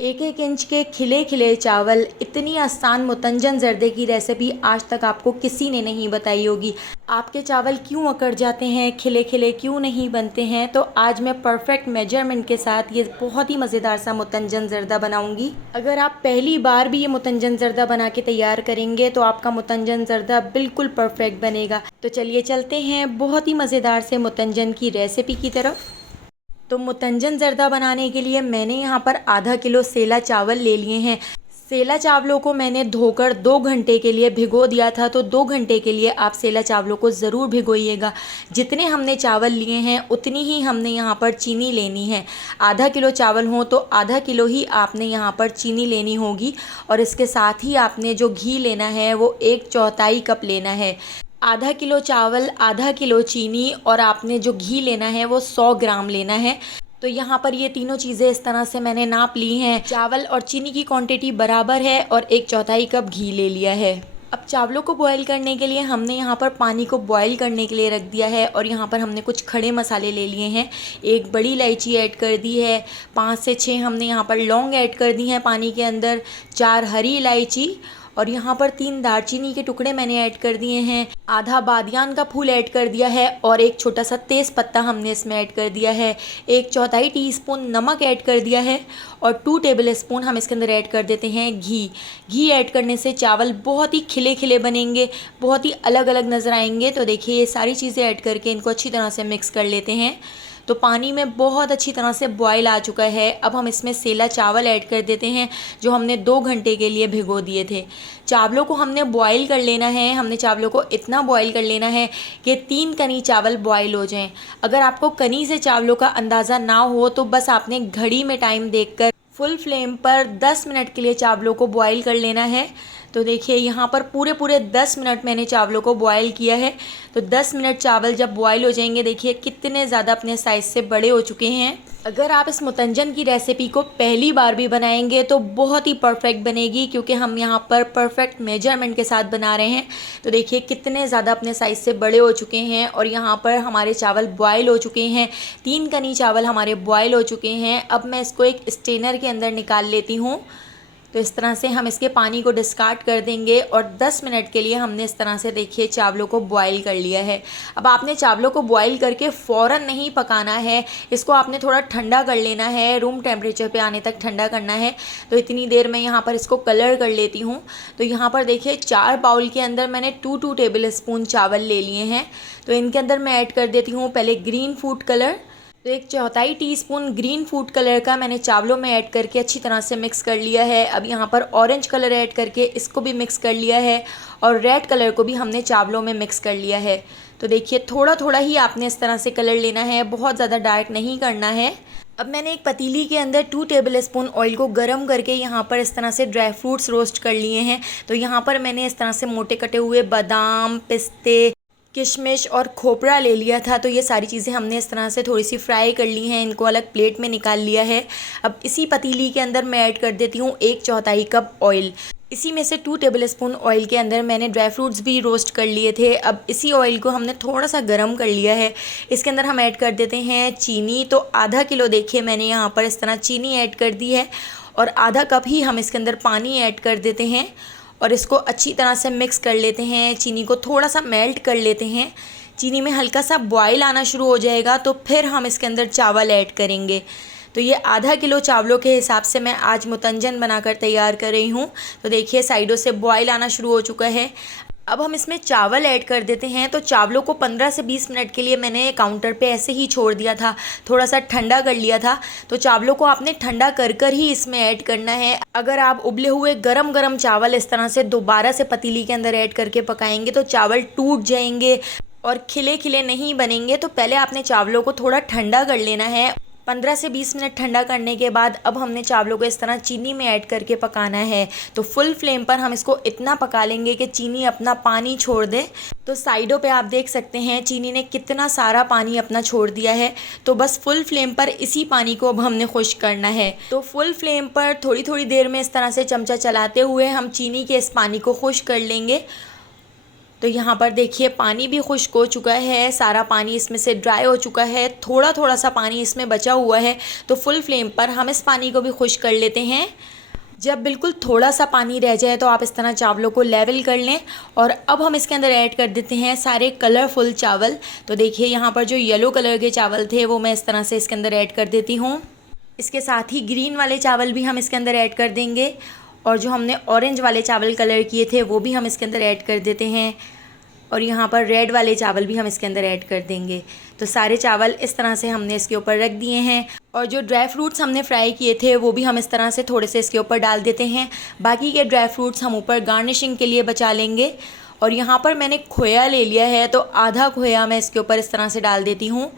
एक एक इंच के खिले खिले चावल, इतनी आसान मुतंजन ज़र्दे की रेसिपी आज तक आपको किसी ने नहीं बताई होगी। आपके चावल क्यों अकड़ जाते हैं, खिले खिले क्यों नहीं बनते हैं? तो आज मैं परफेक्ट मेजरमेंट के साथ ये बहुत ही मज़ेदार सा मुतंजन ज़र्दा बनाऊंगी। अगर आप पहली बार भी ये मुतंजन ज़र्दा बना के तैयार करेंगे तो आपका मुतंजन ज़र्दा बिल्कुल परफेक्ट बनेगा। तो चलिए चलते हैं बहुत ही मज़ेदार से मुतंजन की रेसिपी की तरफ। तो मुतंजन ज़र्दा बनाने के लिए मैंने यहाँ पर आधा किलो सेला चावल ले लिए हैं। सेला चावलों को मैंने धोकर 2 घंटे के लिए भिगो दिया था, तो 2 घंटे के लिए आप सेला चावलों को ज़रूर भिगोइएगा। जितने हमने चावल लिए हैं उतनी ही हमने यहाँ पर चीनी लेनी है। आधा किलो चावल हो तो आधा किलो ही आपने यहाँ पर चीनी लेनी होगी। और इसके साथ ही आपने जो घी लेना है वो 1/4 कप लेना है। आधा किलो चावल, आधा किलो चीनी और आपने जो घी लेना है वो 100 ग्राम लेना है। तो यहाँ पर ये तीनों चीज़ें इस तरह से मैंने नाप ली हैं। चावल और चीनी की क्वांटिटी बराबर है और 1/4 कप घी ले लिया है। अब चावलों को बॉईल करने के लिए हमने यहाँ पर पानी को बॉईल करने के लिए रख दिया है और यहाँ पर हमने कुछ खड़े मसाले ले लिए हैं। एक बड़ी इलायची ऐड कर दी है, 5 से 6 हमने यहाँ पर लौंग ऐड कर दी हैं पानी के अंदर, 4 हरी इलायची और यहाँ पर 3 दालचीनी के टुकड़े मैंने ऐड कर दिए हैं। आधा बादियान का फूल ऐड कर दिया है और एक छोटा सा तेज़ पत्ता हमने इसमें ऐड कर दिया है। 1/4 टीस्पून नमक ऐड कर दिया है और 2 टेबल स्पून हम इसके अंदर ऐड कर देते हैं घी। घी ऐड करने से चावल बहुत ही खिले खिले बनेंगे, बहुत ही अलग अलग नज़र आएंगे। तो देखिए ये सारी चीज़ें ऐड करके इनको अच्छी तरह से मिक्स कर लेते हैं। तो पानी में बहुत अच्छी तरह से बॉईल आ चुका है। अब हम इसमें सेला चावल ऐड कर देते हैं जो हमने 2 घंटे के लिए भिगो दिए थे। चावलों को हमने बॉईल कर लेना है। हमने चावलों को इतना बॉईल कर लेना है कि 3 कनी चावल बॉईल हो जाएं। अगर आपको कनी से चावलों का अंदाज़ा ना हो तो बस आपने घड़ी में टाइम देखकर फुल फ्लेम पर 10 मिनट के लिए चावलों को बॉईल कर लेना है। तो देखिए यहाँ पर पूरे पूरे 10 मिनट मैंने चावलों को बॉईल किया है। तो 10 मिनट चावल जब बॉईल हो जाएंगे देखिए कितने ज़्यादा अपने साइज़ से बड़े हो चुके हैं। अगर आप इस मुतंजन की रेसिपी को पहली बार भी बनाएंगे तो बहुत ही परफेक्ट बनेगी, क्योंकि हम यहाँ पर परफेक्ट मेजरमेंट के साथ बना रहे हैं। तो देखिए कितने ज़्यादा अपने साइज़ से बड़े हो चुके हैं और यहाँ पर हमारे चावल बॉयल हो चुके हैं। 3 कनी चावल हमारे बॉयल हो चुके हैं। अब मैं इसको एक स्ट्रेनर के अंदर निकाल लेती हूँ। तो इस तरह से हम इसके पानी को डिस्कार्ड कर देंगे और 10 मिनट के लिए हमने इस तरह से देखिए चावलों को बॉईल कर लिया है। अब आपने चावलों को बॉईल करके फ़ौरन नहीं पकाना है, इसको आपने थोड़ा ठंडा कर लेना है, रूम टेम्परेचर पे आने तक ठंडा करना है। तो इतनी देर में यहाँ पर इसको कलर कर लेती हूँ। तो यहाँ पर देखिए 4 बाउल के अंदर मैंने 2 टेबल स्पून चावल ले लिए हैं। तो इनके अंदर मैं ऐड कर देती हूँ पहले ग्रीन फूड कलर। तो 1/4 टीस्पून ग्रीन फूड कलर का मैंने चावलों में ऐड करके अच्छी तरह से मिक्स कर लिया है। अब यहाँ पर ऑरेंज कलर ऐड करके इसको भी मिक्स कर लिया है और रेड कलर को भी हमने चावलों में मिक्स कर लिया है। तो देखिए थोड़ा थोड़ा ही आपने इस तरह से कलर लेना है, बहुत ज़्यादा डार्क नहीं करना है। अब मैंने एक पतीली के अंदर 2 टेबल स्पून ऑयल को गर्म करके यहाँ पर इस तरह से ड्राई फ्रूट्स रोस्ट कर लिए हैं। तो यहाँ पर मैंने इस तरह से मोटे कटे हुए बादाम, पिस्ते, किशमिश और खोपरा ले लिया था। तो ये सारी चीज़ें हमने इस तरह से थोड़ी सी फ्राई कर ली हैं, इनको अलग प्लेट में निकाल लिया है। अब इसी पतीली के अंदर मैं ऐड कर देती हूँ 1/4 कप ऑयल। इसी में से 2 टेबल स्पून ऑयल के अंदर मैंने ड्राई फ्रूट्स भी रोस्ट कर लिए थे। अब इसी ऑयल को हमने थोड़ा सा गर्म कर लिया है। इसके अंदर हम ऐड कर देते हैं चीनी। तो आधा किलो देखिए मैंने यहाँ पर इस तरह चीनी ऐड कर दी है और आधा कप ही हम इसके अंदर पानी ऐड कर देते हैं और इसको अच्छी तरह से मिक्स कर लेते हैं। चीनी को थोड़ा सा मेल्ट कर लेते हैं। चीनी में हल्का सा बॉयल आना शुरू हो जाएगा तो फिर हम इसके अंदर चावल ऐड करेंगे। तो ये आधा किलो चावलों के हिसाब से मैं आज मुतंजन बनाकर तैयार कर रही हूँ। तो देखिए साइडों से बॉयल आना शुरू हो चुका है। अब हम इसमें चावल ऐड कर देते हैं। तो चावलों को 15 से 20 मिनट के लिए मैंने काउंटर पे ऐसे ही छोड़ दिया था, थोड़ा सा ठंडा कर लिया था। तो चावलों को आपने ठंडा कर कर ही इसमें ऐड करना है। अगर आप उबले हुए गरम गरम चावल इस तरह से दोबारा से पतीली के अंदर ऐड करके पकाएंगे तो चावल टूट जाएंगे और खिले खिले नहीं बनेंगे। तो पहले आपने चावलों को थोड़ा ठंडा कर लेना है। 15 से 20 मिनट ठंडा करने के बाद अब हमने चावलों को इस तरह चीनी में ऐड करके पकाना है। तो फुल फ्लेम पर हम इसको इतना पका लेंगे कि चीनी अपना पानी छोड़ दे। तो साइडों पे आप देख सकते हैं चीनी ने कितना सारा पानी अपना छोड़ दिया है। तो बस फुल फ्लेम पर इसी पानी को अब हमने खुश्क करना है। तो फुल फ्लेम पर थोड़ी थोड़ी देर में इस तरह से चमचा चलाते हुए हम चीनी के इस पानी को खुश्क कर लेंगे। तो यहाँ पर देखिए पानी भी खुश्क हो चुका है, सारा पानी इसमें से ड्राई हो चुका है, थोड़ा थोड़ा सा पानी इसमें बचा हुआ है। तो फुल फ्लेम पर हम इस पानी को भी खुश्क कर लेते हैं। जब बिल्कुल थोड़ा सा पानी रह जाए तो आप इस तरह चावलों को लेवल कर लें। और अब हम इसके अंदर ऐड कर देते हैं सारे कलरफुल चावल। तो देखिए यहाँ पर जो येलो कलर के चावल थे वो मैं इस तरह से इसके अंदर ऐड कर देती हूँ। इसके साथ ही ग्रीन वाले चावल भी हम इसके अंदर ऐड कर देंगे, और जो हमने ऑरेंज वाले चावल कलर किए थे वो भी हम इसके अंदर ऐड कर देते हैं, और यहाँ पर रेड वाले चावल भी हम इसके अंदर ऐड कर देंगे। तो सारे चावल इस तरह से हमने इसके ऊपर रख दिए हैं, और जो ड्राई फ्रूट्स हमने फ्राई किए थे वो भी हम इस तरह से थोड़े से इसके ऊपर डाल देते हैं। बाकी के ड्राई फ्रूट्स हम ऊपर गार्निशिंग के लिए बचा लेंगे। और यहाँ पर मैंने खोया ले लिया है, तो आधा खोया मैं इसके ऊपर इस तरह से डाल देती हूँ।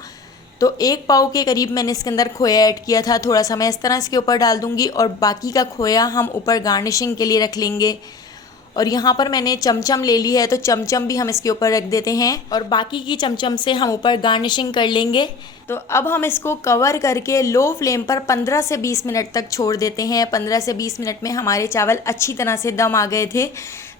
तो 1 पाव के करीब मैंने इसके अंदर खोया ऐड किया था, थोड़ा सा मैं इस तरह इसके ऊपर डाल दूँगी, और बाकी का खोया हम ऊपर गार्निशिंग के लिए रख लेंगे। और यहाँ पर मैंने चमचम ले ली है, तो चमचम भी हम इसके ऊपर रख देते हैं, और बाकी की चमचम से हम ऊपर गार्निशिंग कर लेंगे। तो अब हम इसको कवर करके लो फ्लेम पर 15 से 20 मिनट तक छोड़ देते हैं। 15 से 20 मिनट में हमारे चावल अच्छी तरह से दम आ गए थे।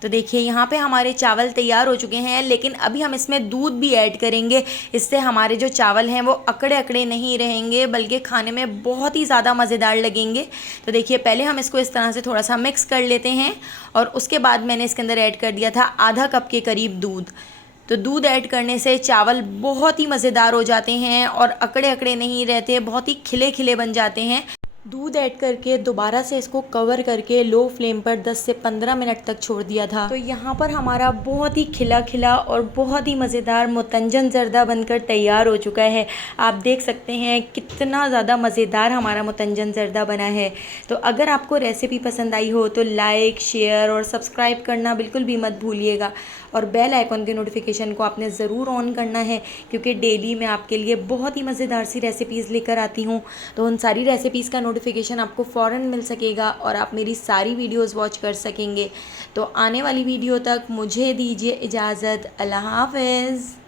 तो देखिए यहाँ पे हमारे चावल तैयार हो चुके हैं, लेकिन अभी हम इसमें दूध भी ऐड करेंगे। इससे हमारे जो चावल हैं वो अकड़े अकड़े नहीं रहेंगे, बल्कि खाने में बहुत ही ज़्यादा मज़ेदार लगेंगे। तो देखिए पहले हम इसको इस तरह से थोड़ा सा मिक्स कर लेते हैं, और उसके बाद मैंने इसके अंदर ऐड कर दिया था आधा कप के करीब दूध। तो दूध ऐड करने से चावल बहुत ही मज़ेदार हो जाते हैं और अकड़े अकड़े नहीं रहते, बहुत ही खिले खिले बन जाते हैं। दूध ऐड करके दोबारा से इसको कवर करके लो फ्लेम पर 10 से 15 मिनट तक छोड़ दिया था। तो यहाँ पर हमारा बहुत ही खिला खिला और बहुत ही मज़ेदार मुतंजन ज़र्दा बनकर तैयार हो चुका है। आप देख सकते हैं कितना ज़्यादा मज़ेदार हमारा मुतंजन ज़र्दा बना है। तो अगर आपको रेसिपी पसंद आई हो तो लाइक, शेयर और सब्सक्राइब करना बिल्कुल भी मत भूलिएगा, और बेल आइकॉन के नोटिफिकेशन को आपने ज़रूर ऑन करना है, क्योंकि डेली मैं आपके लिए बहुत ही मज़ेदार सी रेसिपीज़ लेकर आती हूँ। तो उन सारी रेसिपीज़ का नोटिफिकेशन आपको फ़ौरन मिल सकेगा, और आप मेरी सारी वीडियोस वॉच कर सकेंगे। तो आने वाली वीडियो तक मुझे दीजिए इजाज़त। अल्लाह हाफ़िज़।